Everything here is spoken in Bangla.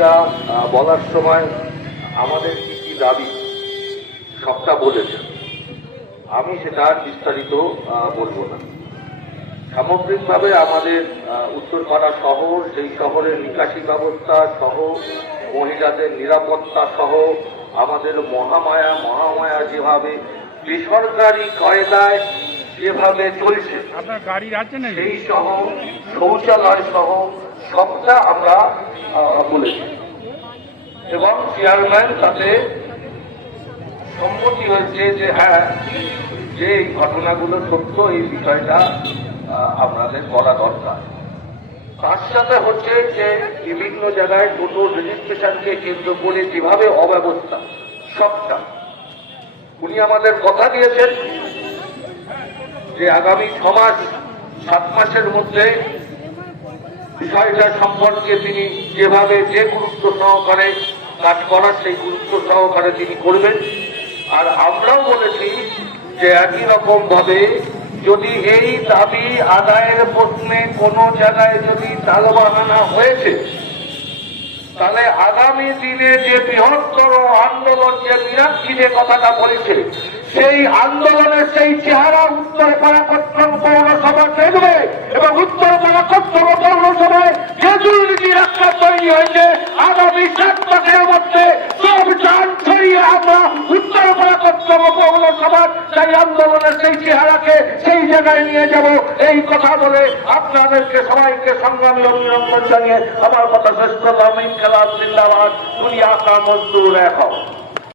দাবিটা বলার সময় আমাদের কি কি দাবি সবটা বলেছেন আমি সেটা বিস্তারিত বলব না। সামগ্রিকভাবে আমাদের উত্তরপাড়া শহর সেই শহরের নিকাশি ব্যবস্থা সহ মহিলাদের নিরাপত্তা সহ আমাদের মহামায়া মহামায়া যেভাবে বেসরকারি কায়দায় যেভাবে চলছে আপনার গাড়ি আছে না সেই সহ শৌচালয় সহ সবটা আমরা বলেছি এবং চেয়ারম্যান তাতে সম্মতি হয়েছে যে হ্যাঁ যে এই ঘটনাগুলো সত্য, এই বিষয়টা আপনাদের করা দরকার। তার সাথে হচ্ছে যে বিভিন্ন জায়গায় টোটো রেজিস্ট্রেশনকে কেন্দ্র করে যেভাবে অব্যবস্থা, সবটা। উনি আমাদের কথা দিয়েছেন যে আগামী ছ মাস, সাত মাসের মধ্যে বিষয়টা সম্পর্কে তিনি যেভাবে যে গুরুত্ব সহকারে কাজ করার সেই গুরুত্ব সহকারে তিনি করবেন। আর আমরাও বলেছি যে একই রকম ভাবে যদি এই দাবি আদায়ের প্রশ্নে কোনো জায়গায় যদি তালবাহানা হয়েছে, তাহলে আগামী দিনে যে বৃহত্তর আন্দোলন যে মীনাক্ষী যে কথাটা বলেছে, সেই আন্দোলনের সেই চেহারা উত্তর পাড়াকট্টম পৌরসভা দেখবে এবং উত্তর পাড়াকট্টম পৌরসভায় যে একটা তৈরি হয়েছে। আগামী সাত মাসের মধ্যে সব যান ছড়িয়ে আমরা উত্তর সেই আন্দোলনের সেই চেহারাকে সেই জায়গায় নিয়ে যাব। এই কথা বলে আপনাদেরকে সবাইকে সংগ্রামী অভিনন্দন জানিয়ে আমার কথা শেষ জিন্দাবাদ। দুনিয়া মজদুর হও।